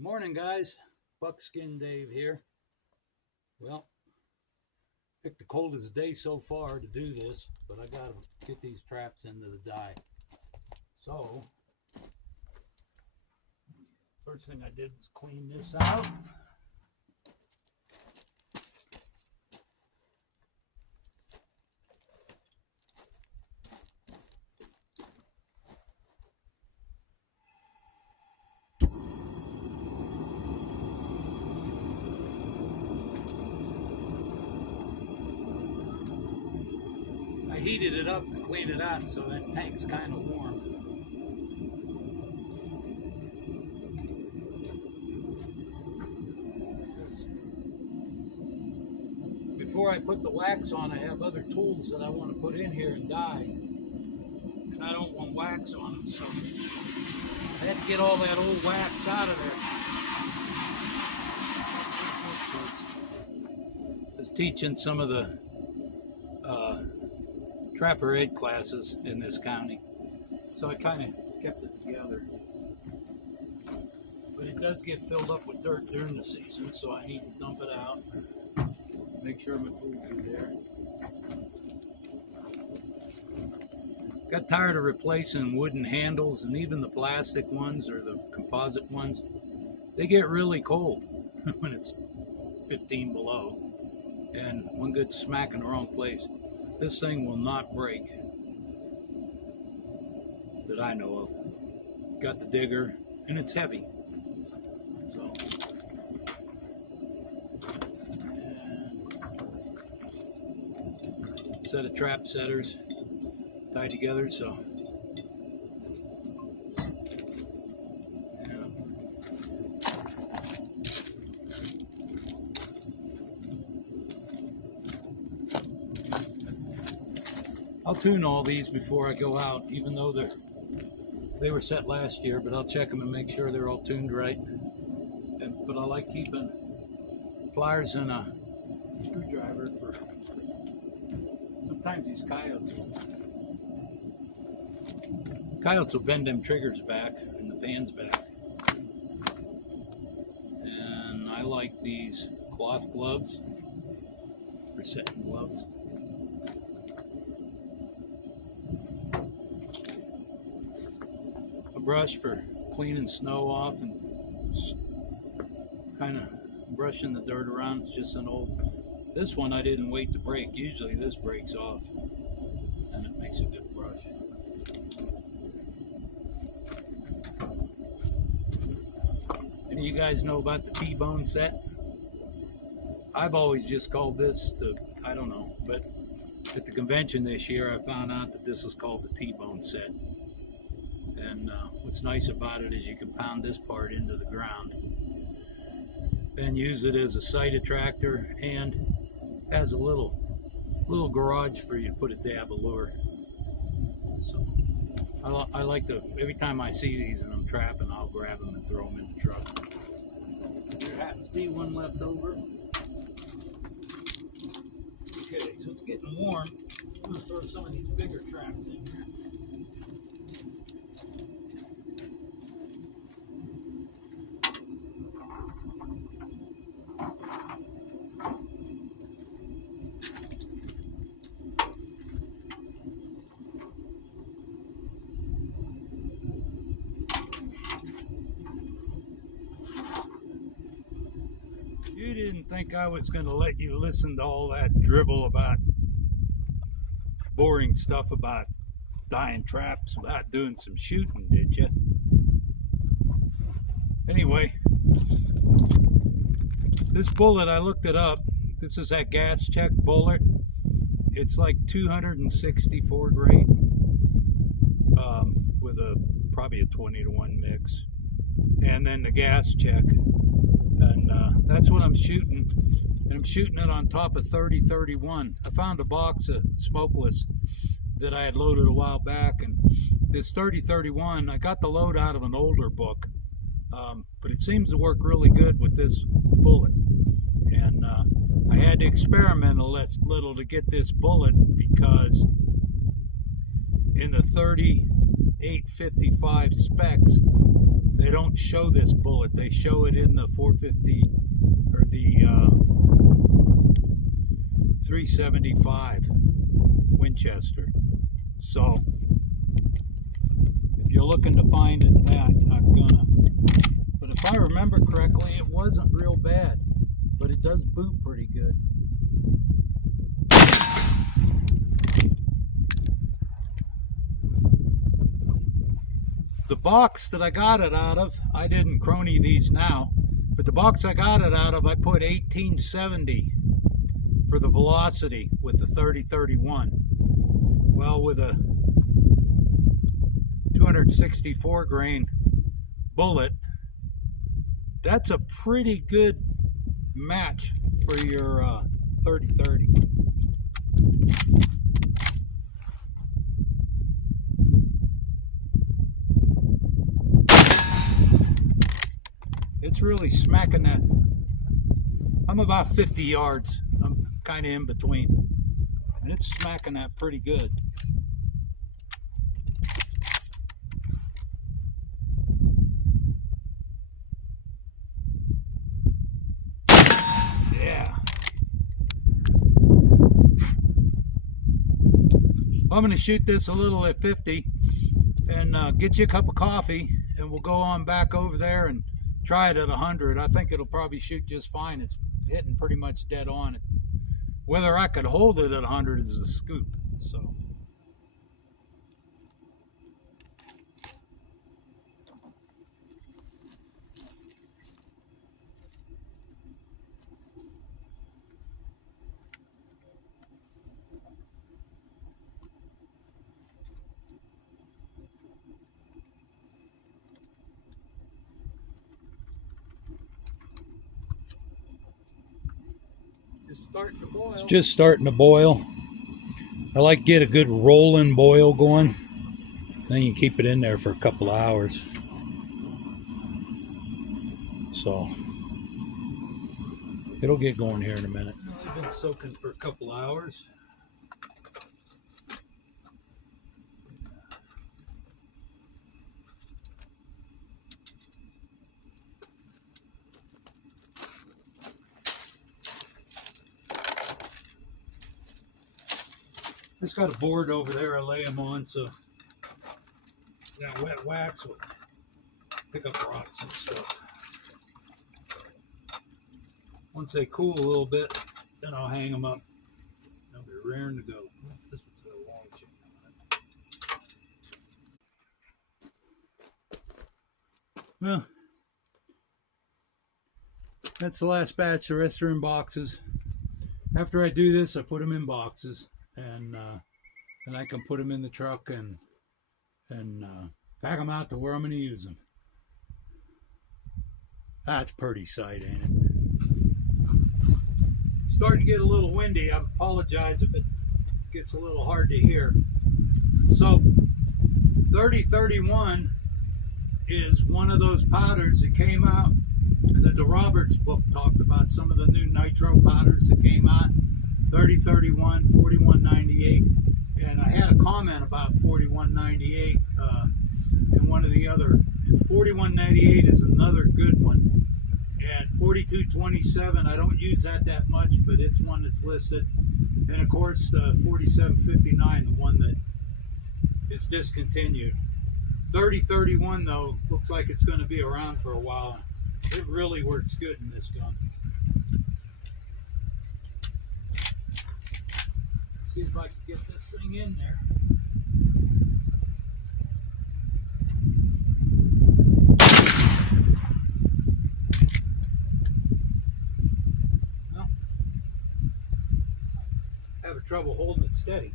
Morning, guys. Buckskin Dave here. Well, picked the coldest day so far to do this, but I gotta get these traps into the dye. So, first thing I did was clean this out. I heated it up to clean it out, so that tank's kind of warm. Before I put the wax on, I have other tools that I want to put in here and dye. And I don't want wax on them, so I had to get all that old wax out of there. I was teaching some of the trapper ed classes in this county, so I kind of kept it together. But it does get filled up with dirt during the season, so I need to dump it out. Make sure my tools are there. Got tired of replacing wooden handles, and even the plastic ones or the composite ones. They get really cold when it's 15 below, and one good smack in the wrong place. This thing will not break, that I know of. Got the digger, and it's heavy. So, and set of trap setters tied together, so. I'll tune all these before I go out, even though they were set last year, but I'll check them and make sure they're all tuned right. But I like keeping pliers and a screwdriver for sometimes these coyotes will bend them triggers back and the pans back. And I like these cloth gloves for setting gloves. Brush for cleaning snow off and kind of brushing the dirt around. It's just an old, this one I didn't wait to break. Usually this breaks off and it makes a good brush. Any of you guys know about the T-bone set? I've always just called this the, I don't know, but at the convention this year I found out that this is called the T-bone set. And what's nice about it is you can pound this part into the ground and use it as a sight attractor, and has a little garage for you to put a dab of lure. So I like to, every time I see these and I'm trapping, I'll grab them and throw them in the truck. There happens to be one left over. Okay, so it's getting warm. I'm going to throw some of these bigger traps in here. You didn't think I was going to let you listen to all that dribble about boring stuff about dyeing traps without doing some shooting, did you? Anyway, this bullet, I looked it up. This is that gas check bullet. It's like 264 grade with probably a 20-to-1 mix. And then the gas check. And that's what I'm shooting, and I'm shooting it on top of 30-31. I found a box of Smokeless that I had loaded a while back, and this 30-31, I got the load out of an older book, but it seems to work really good with this bullet. And I had to experiment a little to get this bullet, because in the 3855 specs, they they don't show this bullet. They show it in the 450 or the 375 Winchester. So if you're looking to find it in that, you're not gonna. But if I remember correctly, it wasn't real bad, but it does boot pretty good. The box that I got it out of, I didn't crony these now, but the box I got it out of, I put 1870 for the velocity with the 30-31. Well, with a 264 grain bullet, that's a pretty good match for your 30-30. It's really smacking that. I'm about 50 yards. I'm kind of in between. And it's smacking that pretty good. Yeah. I'm going to shoot this a little at 50 and get you a cup of coffee, and we'll go on back over there and try it at 100. I think it'll probably shoot just fine. It's hitting pretty much dead on. Whether I could hold it at 100 is a scoop. So it's just starting to boil. I like to get a good rolling boil going. Then you keep it in there for a couple of hours. So it'll get going here in a minute. I've been soaking for a couple of hours. I just got a board over there I lay them on, so that wet wax will pick up rocks and stuff. Once they cool a little bit, then I'll hang them up. They'll be raring to go. This one's got a long chain on it. Well, that's the last batch. The rest are in boxes. After I do this, I put them in boxes. And I can put them in the truck and pack them out to where I'm going to use them. That's a pretty sight, ain't it? Starting to get a little windy. I apologize if it gets a little hard to hear. So 30-31 is one of those powders that came out that the Roberts book talked about. Some of the new nitro powders that came out. 30-31, 4198, and I had a comment about 4198 and one of the other. And 4198 is another good one, and 4227, I don't use that much, but it's one that's listed. And of course 4759, the one that is discontinued. 30-31 though looks like it's going to be around for a while. It really works good in this gun. See if I can get this thing in there. Well, having trouble holding it steady.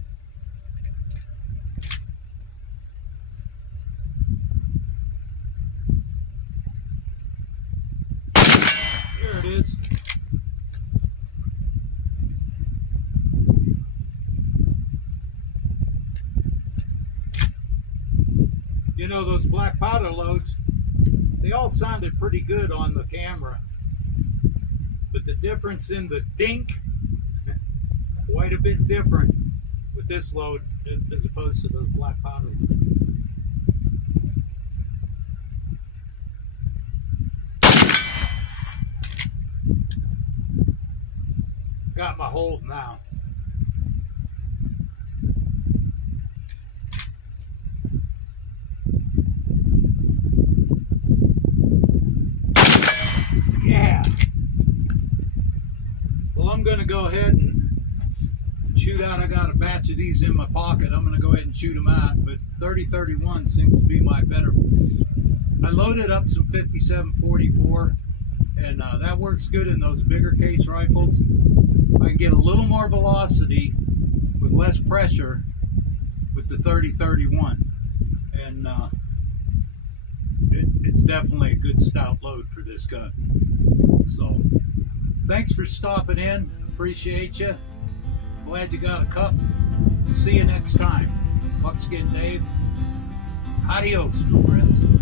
There it is. You know, those black powder loads, they all sounded pretty good on the camera, but the difference in the dink, quite a bit different with this load as opposed to those black powder loads. got my hold now. Yeah. Well, I'm going to go ahead and shoot out. I got a batch of these in my pocket. I'm going to go ahead and shoot them out. But 30-31 seems to be my better. I loaded up some 57-44, and that works good in those bigger case rifles. I can get a little more velocity with less pressure with the 30-31, and it's definitely a good stout load for this gun. So thanks for stopping in. Appreciate you. Glad you got a cup. See you next time. Buckskin Dave. Adios, my friends.